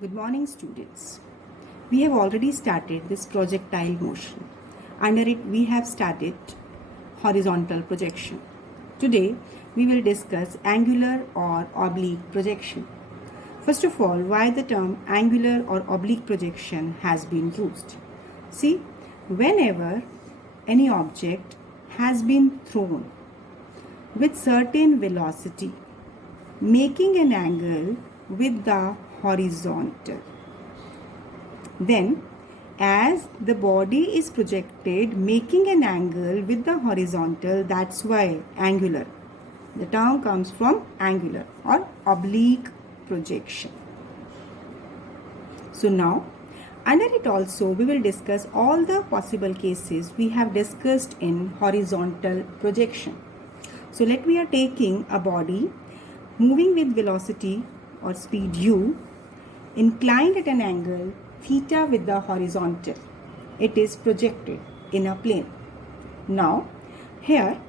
Good morning, students. We have already started this projectile motion. Under it, we have started horizontal projection. Today, we will discuss angular or oblique projection. First of all, why the term angular or oblique projection has been used. See, whenever any object has been thrown with certain velocity, making an angle with the horizontal. Then, as the body is projected making an angle with the horizontal, that's why angular. The term comes from angular or oblique projection. So now, under it also we will discuss all the possible cases we have discussed in horizontal projection. So let me are taking a body moving with velocity or speed u, inclined at an angle theta with the horizontal. It is projected in a plane. Now, here,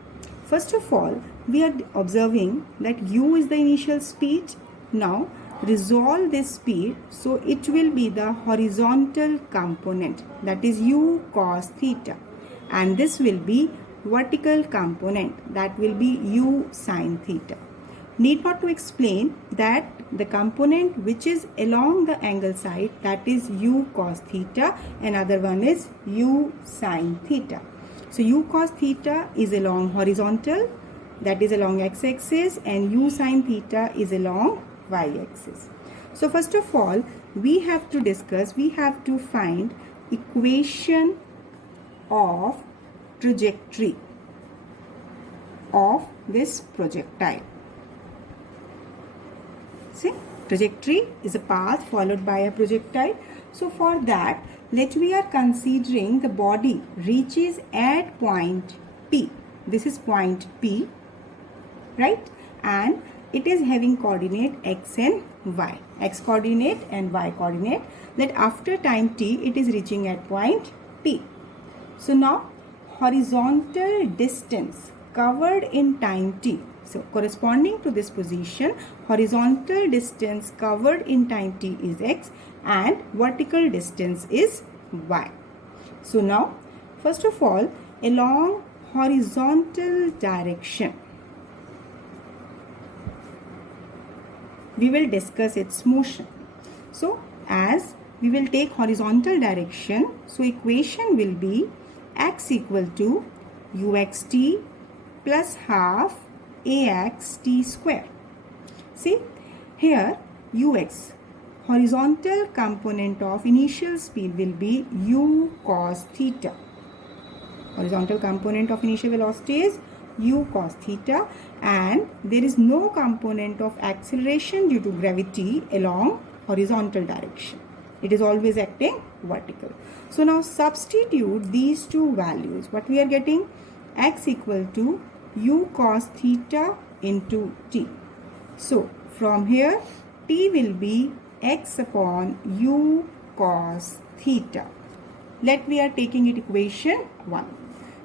first of all, we are observing that u is the initial speed. Now, resolve this speed, so it will be the horizontal component, that is u cos theta, and this will be vertical component, that will be u sin theta. Need not to explain that the component which is along the angle side, that is u cos theta, and other one is u sin theta. So u cos theta is along horizontal, that is along x-axis, and u sin theta is along y-axis. So first of all, we have to find equation of trajectory of this projectile. See, trajectory is a path followed by a projectile. So for that, we are considering the body reaches at point P. This is point P, right? And it is having coordinate x and y. X coordinate and y coordinate. That after time t, it is reaching at point P. So now, horizontal distance covered in time t. So corresponding to this position, horizontal distance covered in time t is x and vertical distance is y. So now, first of all, along horizontal direction, we will discuss its motion. So as we will take horizontal direction, so equation will be x equal to uxt plus half ax t square. See, here ux, horizontal component of initial speed, will be u cos theta. Horizontal component of initial velocity is u cos theta, and there is no component of acceleration due to gravity along horizontal direction. It is always acting vertical. So now substitute these two values. What we are getting? X equal to u cos theta into t. So from here, t will be x upon u cos theta. We are taking it equation 1.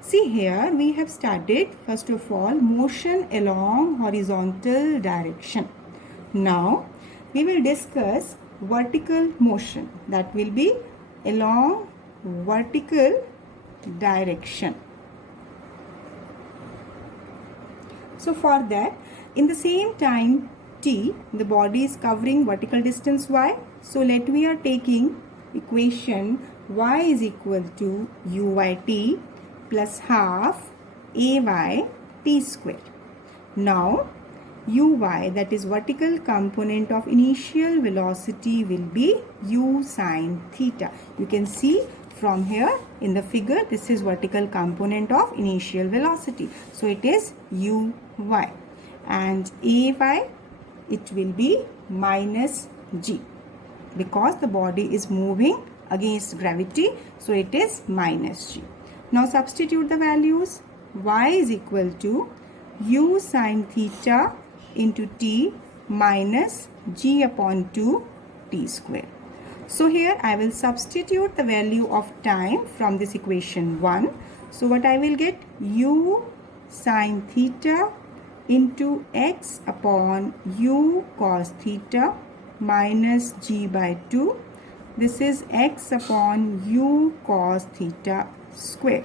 See, here we have started first of all motion along horizontal direction. Now we will discuss vertical motion, that will be along vertical direction. So for that, in the same time t, the body is covering vertical distance y. So we are taking equation y is equal to uyt plus half ay t square. Now uy, that is vertical component of initial velocity, will be u sin theta. You can see from here in the figure, this is vertical component of initial velocity. So it is uy, and ay, it will be minus g, because the body is moving against gravity, so it is minus g. Now substitute the values. Y is equal to u sin theta into t minus g upon 2 t square. So here I will substitute the value of time from this equation 1. So what I will get? U sin theta into x upon u cos theta minus g by 2. This is x upon u cos theta square.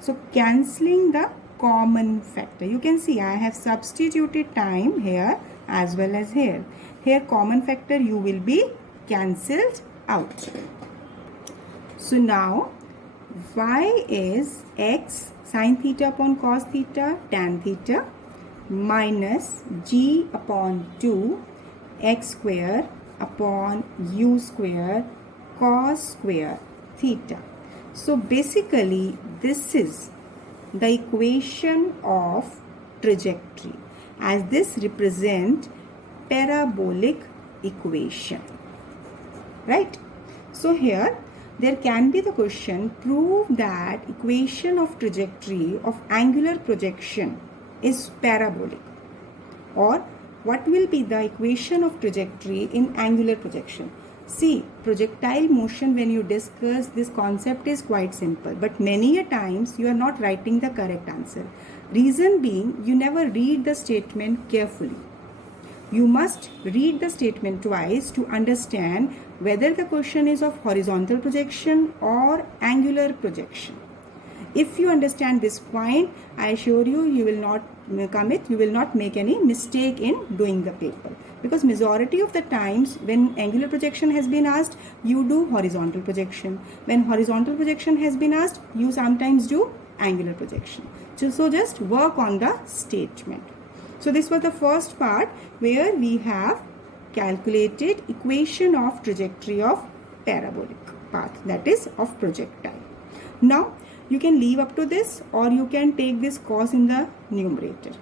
So cancelling the common factor. You can see I have substituted time here as well as here. Here common factor u will be cancelled out. So now y is x sin theta upon cos theta tan theta minus g upon 2 x square upon u square cos square theta. So basically this is the equation of trajectory, as this represent parabolic equation, right? So here there can be the question, prove that equation of trajectory of angular projection is parabolic, or what will be the equation of trajectory in angular projection. See, projectile motion, when you discuss this concept, is quite simple, but many a times you are not writing the correct answer. Reason being, you never read the statement carefully. You must read the statement twice to understand whether the question is of horizontal projection or angular projection. If you understand this point, I assure you, you will not make any mistake in doing the paper. Because majority of the times when angular projection has been asked, you do horizontal projection. When horizontal projection has been asked, you sometimes do angular projection. So just work on the statement. So this was the first part where we have calculated equation of trajectory of parabolic path, that is of projectile. Now you can leave up to this, or you can take this cos in the numerator.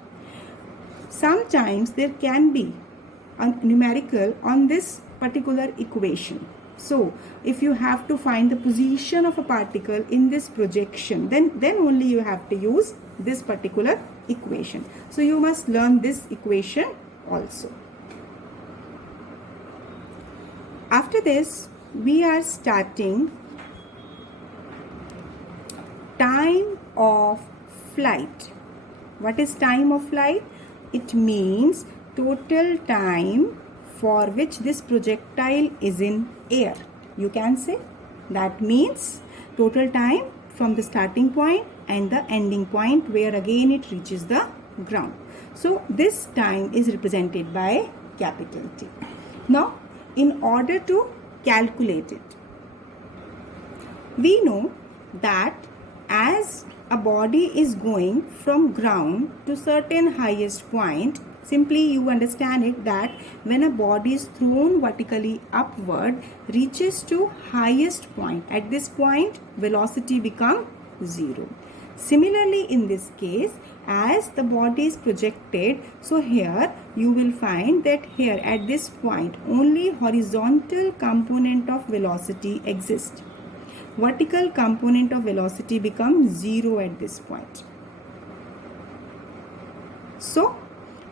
Sometimes there can be a numerical on this particular equation. So if you have to find the position of a particle in this projection, then only you have to use this particular equation. So you must learn this equation also. After this, we are starting time of flight. What is time of flight? It means total time for which this projectile is in air. You can say that means total time from the starting point and the ending point where again it reaches the ground. So this time is represented by capital T. Now in order to calculate it, we know that as a body is going from ground to certain highest point, simply you understand it that when a body is thrown vertically upward, reaches to highest point, at this point velocity becomes 0. Similarly in this case, as the body is projected, so here you will find that here at this point only horizontal component of velocity exists. Vertical component of velocity becomes 0 at this point. So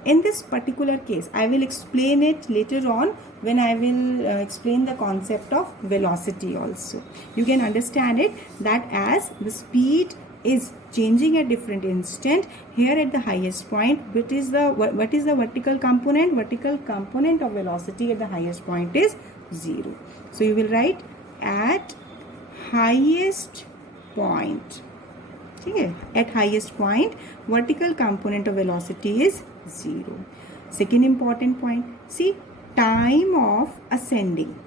in this particular case, I will explain it later on when I will explain the concept of velocity also. You can understand it that as the speed is changing at different instant, here at the highest point, what is the vertical component? Vertical component of velocity at the highest point is 0. So you will write at highest point. Okay, at highest point, vertical component of velocity is 0. Second important point, see, time of ascending.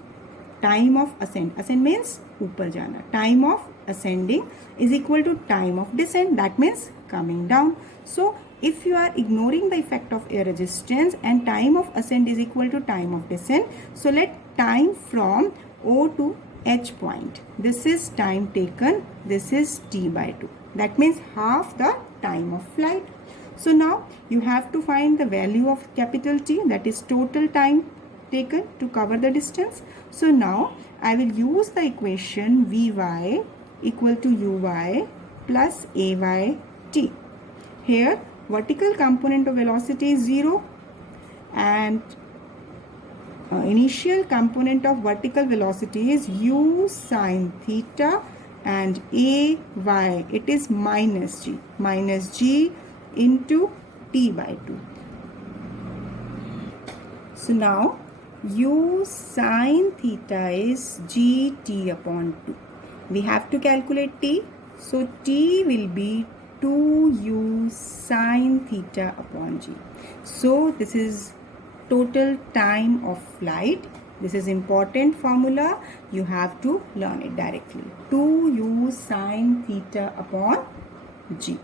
Time of ascent means ऊपर जाना. Time of ascending is equal to time of descent, that means coming down. So if you are ignoring the effect of air resistance and time of ascent is equal to time of descent, so let time from O to H point, this is time taken, this is T by 2. That means half the time of flight. So now you have to find the value of capital T, that is total time taken to cover the distance. So now I will use the equation Vy equal to Uy plus Ayt. Here vertical component of velocity is 0 and initial component of vertical velocity is u sin theta and Ay, it is minus g into T by 2. So now u sine theta is gt upon 2. We have to calculate t. So t will be 2u sine theta upon g. So this is total time of flight. This is important formula. You have to learn it directly. 2u sine theta upon g.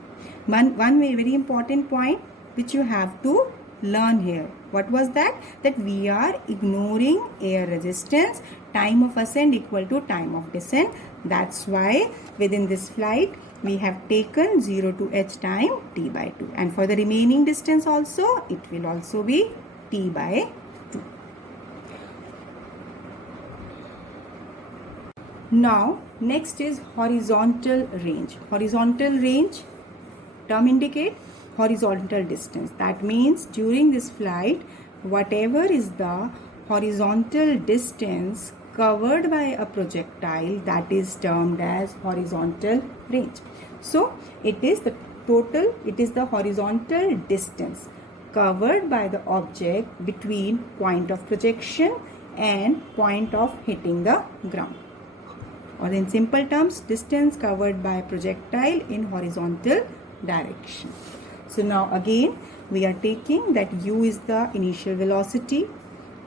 One very important point which you have to learn here. What was that? That we are ignoring air resistance. Time of ascent equal to time of descent. That's why within this flight we have taken 0 to h time t by 2. And for the remaining distance also, it will also be t by 2. Now, next is horizontal range. Horizontal range, term indicate horizontal distance. That means during this flight, whatever is the horizontal distance covered by a projectile, that is termed as horizontal range. So, it is the total, it is the horizontal distance covered by the object between point of projection and point of hitting the ground. Or in simple terms, distance covered by projectile in horizontal direction. So now again we are taking that u is the initial velocity,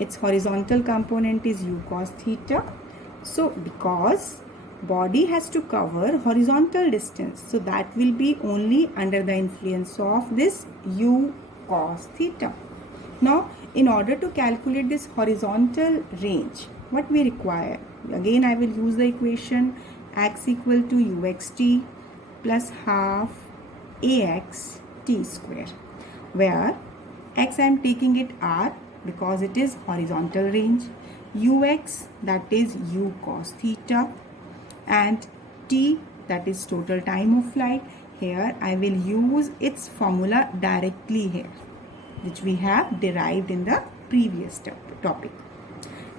its horizontal component is u cos theta. So because body has to cover horizontal distance, so that will be only under the influence of this u cos theta. Now in order to calculate this horizontal range, what we require? Again I will use the equation x equal to uxt plus half ax t square, where x I am taking it r because it is horizontal range, ux that is u cos theta, and t that is total time of flight. Here I will use its formula directly here, which we have derived in the previous topic.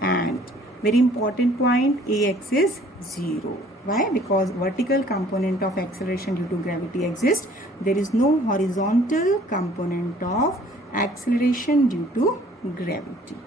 And very important point, ax is 0. Why? Because vertical component of acceleration due to gravity exists. There is no horizontal component of acceleration due to gravity.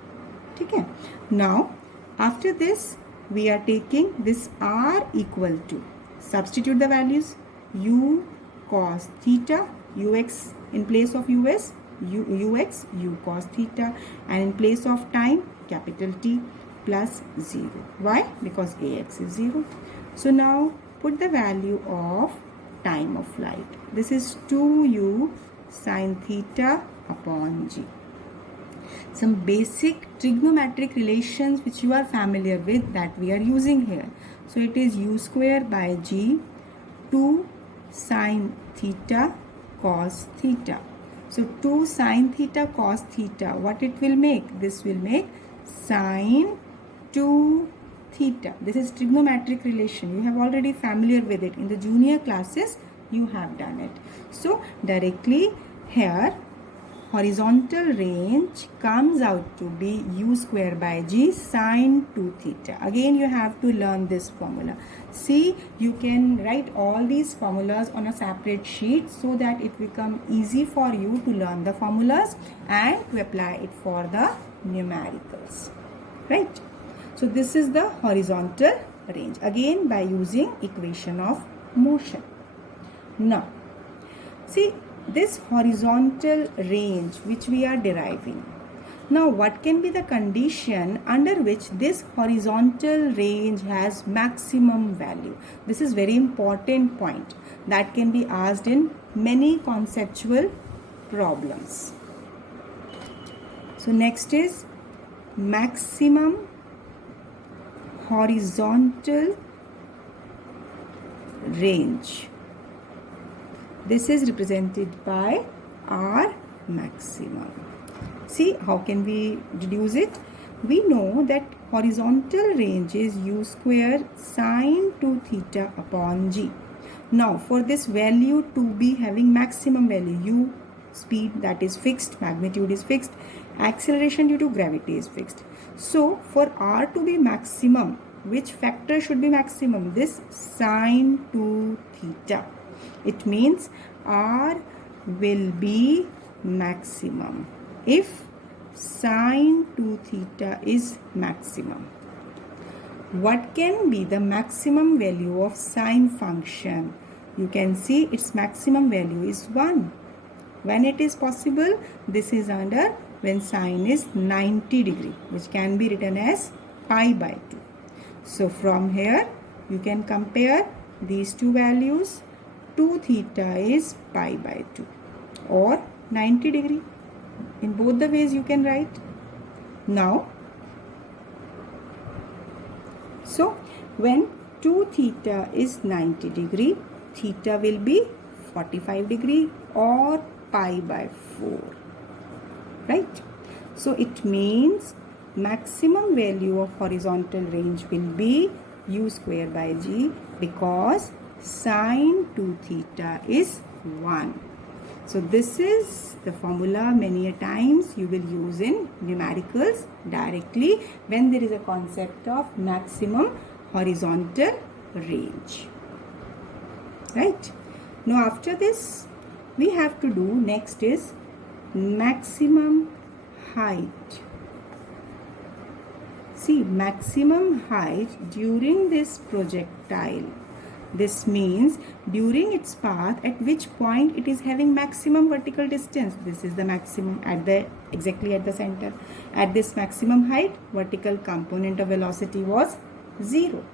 Okay. Now, after this, we are taking this r equal to, substitute the values, u cos theta, ux in place of ux, u cos theta, and in place of time, capital T, plus 0. Why? Because ax is 0. So now put the value of time of flight. This is 2u sine theta upon g. Some basic trigonometric relations which you are familiar with, that we are using here. So it is u square by g, 2 sine theta cos theta. So 2 sine theta cos theta, what it will make? This will make sine 2 theta. This is trigonometric relation. You have already familiar with it. In the junior classes, you have done it. So directly here, horizontal range comes out to be u square by g sine 2 theta. Again, you have to learn this formula. See, you can write all these formulas on a separate sheet so that it becomes easy for you to learn the formulas and to apply it for the numericals. Right? So this is the horizontal range, again by using equation of motion. Now, see this horizontal range which we are deriving. Now what can be the condition under which this horizontal range has maximum value? This is very important point that can be asked in many conceptual problems. So next is maximum horizontal range. This is represented by R maximum. See, how can we deduce it? We know that horizontal range is u square sine 2 theta upon g. Now, for this value to be having maximum value, u, speed that is fixed, magnitude is fixed, acceleration due to gravity is fixed. So, for r to be maximum, which factor should be maximum? This sine 2 theta. It means r will be maximum if sine 2 theta is maximum. What can be the maximum value of sine function? You can see its maximum value is 1. When it is possible, this is under when sine is 90 degree, which can be written as pi by 2. So from here, you can compare these two values. 2 theta is pi by 2 or 90 degree. In both the ways you can write. Now, so when 2 theta is 90 degree, theta will be 45 degree or pi by 4. Right? So it means maximum value of horizontal range will be u square by g because sine 2 theta is 1. So this is the formula many a times you will use in numericals directly when there is a concept of maximum horizontal range. Right? Now after this we have to do next is maximum height. See, maximum height during this projectile. This means during its path at which point it is having maximum vertical distance. This is the maximum at exactly at the center. At this maximum height, vertical component of velocity was 0.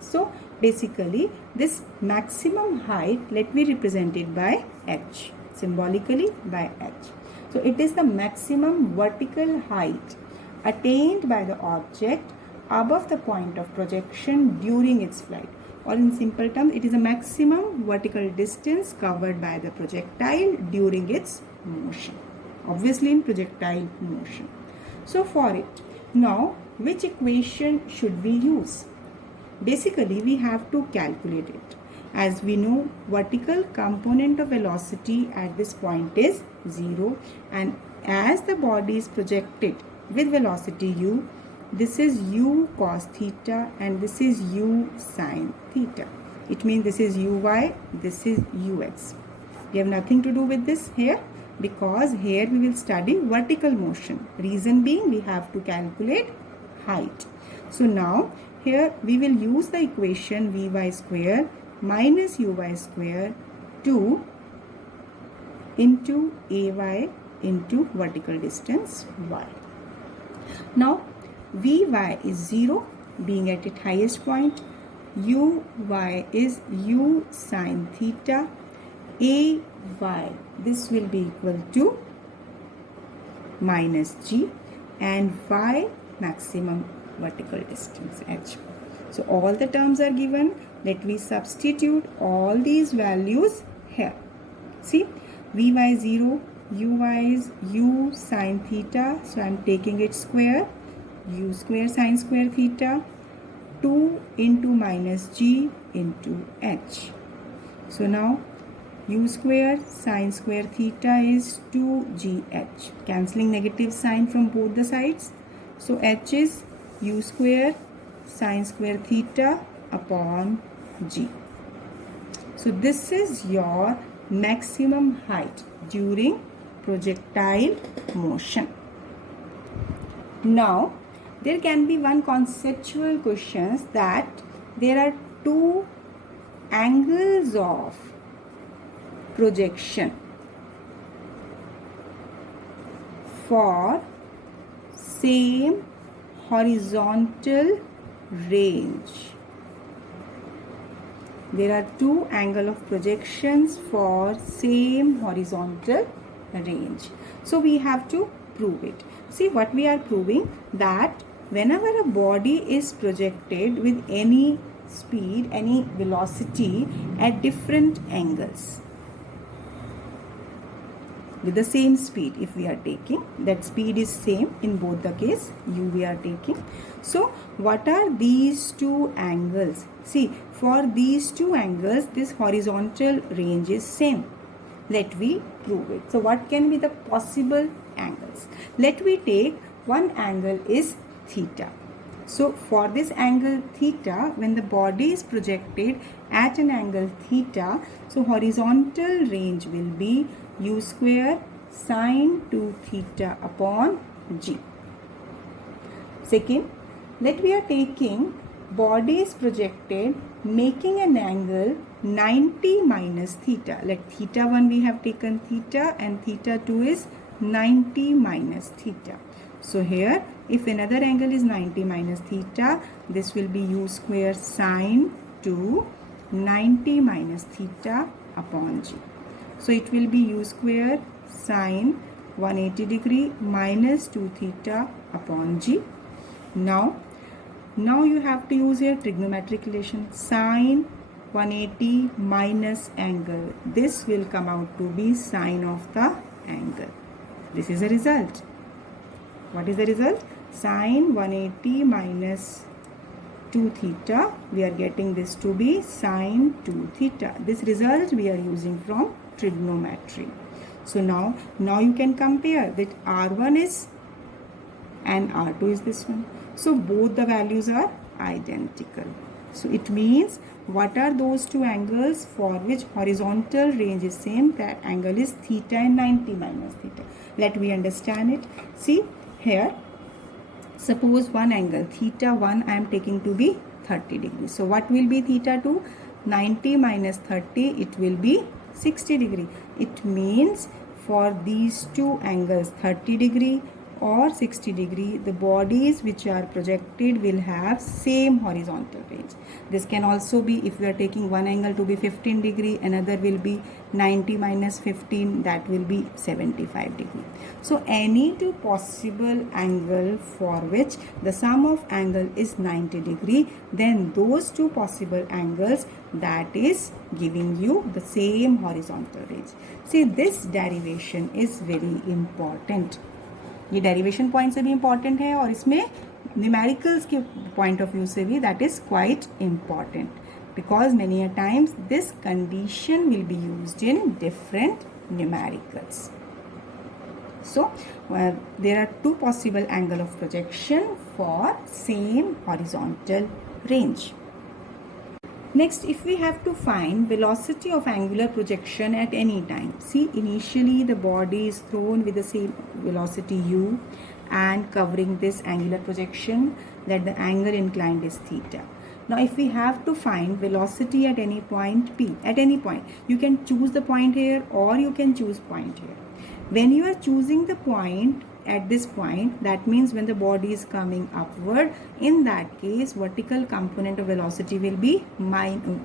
So basically this maximum height, let me represent it by h, symbolically by h. So it is the maximum vertical height attained by the object above the point of projection during its flight. Or in simple terms, it is a maximum vertical distance covered by the projectile during its motion. Obviously in projectile motion. So for it, now which equation should we use? Basically we have to calculate it. As we know, vertical component of velocity at this point is 0, and as the body is projected with velocity u, this is u cos theta and this is u sin theta. It means this is uy, this is ux. We have nothing to do with this here because here we will study vertical motion. Reason being we have to calculate height. So now here we will use the equation vy square minus uy square 2 into ay into vertical distance y. Now Vy is 0 being at its highest point, Uy is u sin theta, Ay this will be equal to minus g and y maximum vertical distance h. So all the terms are given. Let me substitute all these values here. See, Vy 0, Uy is u sin theta, so I am taking it square. U square sin square theta 2 into minus g into h. So now u square sin square theta is 2gh, cancelling negative sign from both the sides. So h is u square sin square theta upon g. So this is your maximum height during projectile motion. Now there can be one conceptual question that there are two angles of projection for same horizontal range. There are two angles of projections for same horizontal range. So we have to prove it. See what we are proving, that whenever a body is projected with any speed, any velocity at different angles, with the same speed if we are taking, that speed is same in both the case, u we are taking. So what are these two angles? See, for these two angles this horizontal range is same. Let me prove it. So what can be the possible angles? Let me take one angle is theta. So for this angle theta, when the body is projected at an angle theta, so horizontal range will be u square sin 2 theta upon g. Second, let we are taking body is projected making an angle 90 minus theta. Let theta 1 we have taken theta and theta 2 is 90 minus theta. So here if another angle is 90 minus theta, this will be u square sine 2 90 minus theta upon g. So it will be u square sine 180 degree minus 2 theta upon g. Now you have to use here trigonometric relation. Sine 180 minus angle. This will come out to be sine of the angle. This is the result. What is the result? Sine 180 minus 2 theta. We are getting this to be sine 2 theta. This result we are using from trigonometry. So now you can compare that R1 is and R2 is this one. So both the values are identical. So it means what are those two angles for which horizontal range is same? That angle is theta and 90 minus theta. Let me understand it. See here, suppose one angle theta 1 I am taking to be 30 degrees. So what will be theta 2? 90 minus 30, it will be 60 degree. It means for these two angles 30 degree or 60 degree, the bodies which are projected will have same horizontal range. This can also be if we are taking one angle to be 15 degree, another will be 90 minus 15, that will be 75 degree. So any two possible angle for which the sum of angle is 90 degree, then those two possible angles, that is giving you the same horizontal range. See, this derivation is very important. ये derivation point से भी important है और इसमें numericals के point of view से भी that is quite important because many a times this condition will be used in different numericals. So there are two possible angle of projection for same horizontal range. Next, if we have to find velocity of angular projection at any time. See, initially the body is thrown with the same velocity u and covering this angular projection, that the angle inclined is theta. Now if we have to find velocity at any point p, at any point, you can choose the point here or you can choose point here. When you are choosing the point at this point, that means when the body is coming upward, in that case vertical component of velocity will be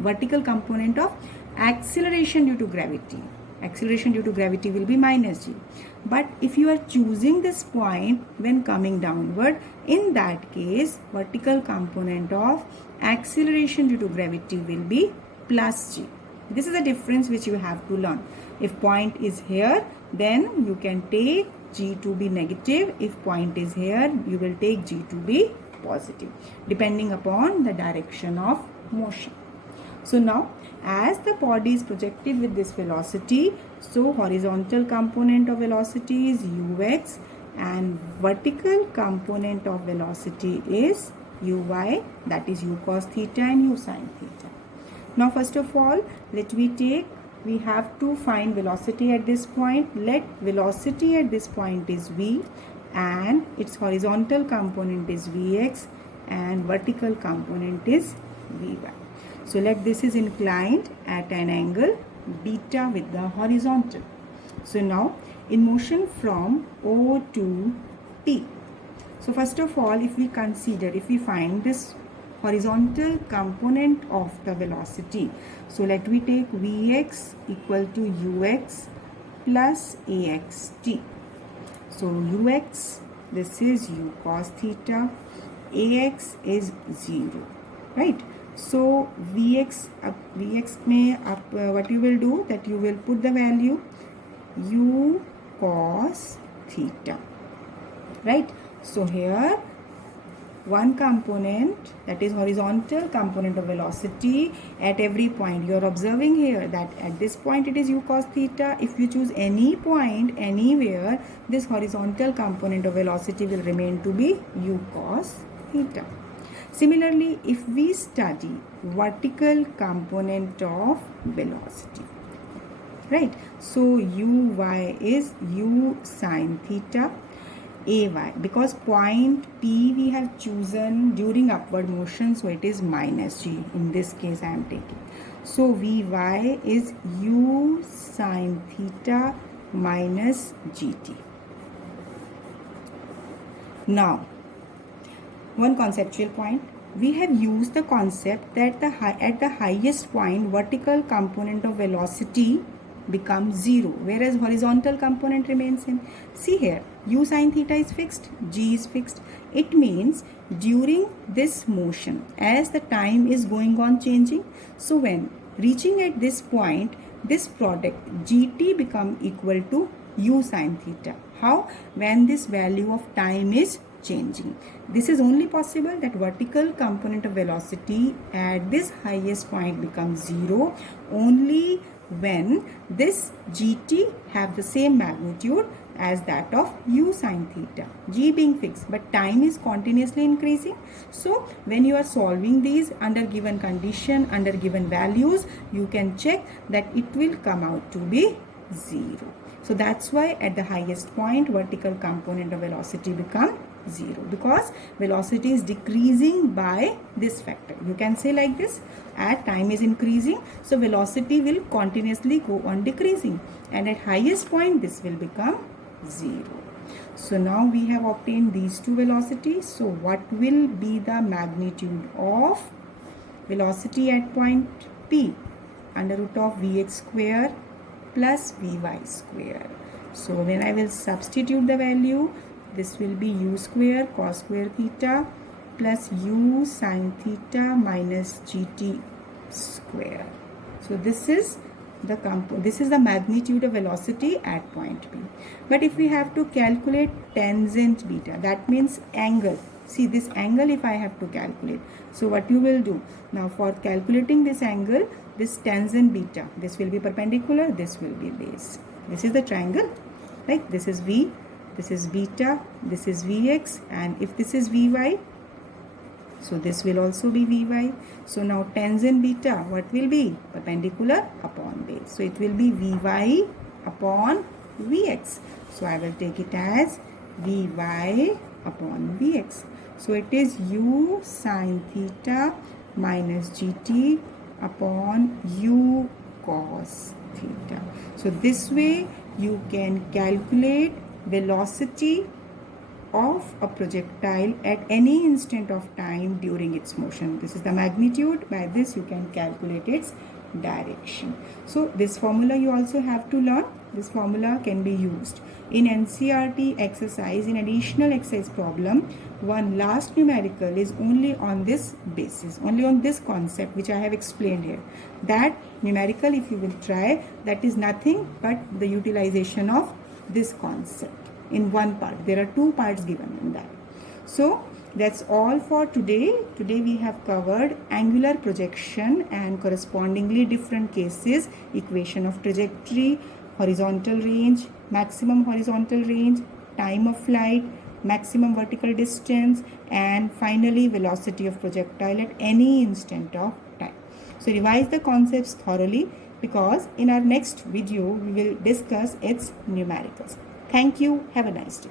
vertical component of acceleration due to gravity. Acceleration due to gravity will be minus g. But if you are choosing this point when coming downward, in that case vertical component of acceleration due to gravity will be plus g. This is the difference which you have to learn. If point is here, then you can take g to be negative. If point is here, you will take g to be positive, depending upon the direction of motion. So now, as the body is projected with this velocity, so horizontal component of velocity is ux and vertical component of velocity is uy, that is u cos theta and u sin theta. Now first of all, we have to find velocity at this point. Let velocity at this point is v and its horizontal component is vx and vertical component is vy. So let this is inclined at an angle beta with the horizontal. So now in motion from O to P. So first of all, if we find this horizontal component of the velocity, so let we take vx equal to ux plus axt. So ux, this is u cos theta, ax is 0, right? So vx में what you will do, that you will put the value u cos theta, right? So here one component, that is horizontal component of velocity at every point. You are observing here that at this point it is u cos theta. If you choose any point anywhere, this horizontal component of velocity will remain to be u cos theta. Similarly, if we study vertical component of velocity, right? So uy is u sin theta ay, because point P we have chosen during upward motion, so it is minus g. In this case I am taking. So Vy is u sine theta minus gt. Now, one conceptual point. We have used the concept that at the highest point, vertical component of velocity becomes 0, whereas horizontal component remains same. See here, u sine theta is fixed, g is fixed. It means during this motion, as the time is going on changing, so when reaching at this point, this product gt become equal to u sine theta. How? When this value of time is changing. This is only possible that vertical component of velocity at this highest point becomes 0 only when this gt have the same magnitude as that of u sine theta, g being fixed, but time is continuously increasing. So when you are solving these under given condition, under given values, you can check that it will come out to be 0. So that's why at the highest point, vertical component of velocity become 0, because velocity is decreasing by this factor. You can say like this, as time is increasing, so velocity will continuously go on decreasing, and at highest point this will become 0. So now we have obtained these two velocities. So what will be the magnitude of velocity at point P? Under root of Vx square plus Vy square. So when I will substitute the value, this will be u square cos square theta plus u sine theta minus gt square. So this is the magnitude of velocity at point P. But if we have to calculate tangent beta, that means angle. See this angle if I have to calculate. So what you will do? Now for calculating this angle, this tangent beta, this will be perpendicular, this will be base. This is the triangle, right? This is V, this is beta, this is Vx, and if this is Vy, so this will also be Vy. So now tangent beta, what will be? Perpendicular upon base. So it will be Vy upon Vx. So I will take it as Vy upon Vx. So it is u sine theta minus gt upon u cos theta. So this way you can calculate velocity of a projectile at any instant of time during its motion. This is the magnitude. By this you can calculate its direction. So this formula you also have to learn. This formula can be used in NCERT exercise. In additional exercise problem, one last numerical is only on this basis, only on this concept which I have explained here. That numerical, if you will try, that is nothing but the utilization of this concept in one part. There are two parts given in that. So that's all for today. Today we have covered angular projection and correspondingly different cases, equation of trajectory, horizontal range, maximum horizontal range, time of flight, maximum vertical distance, and finally velocity of projectile at any instant of time. So revise the concepts thoroughly, because in our next video we will discuss its numericals. Thank you. Have a nice day.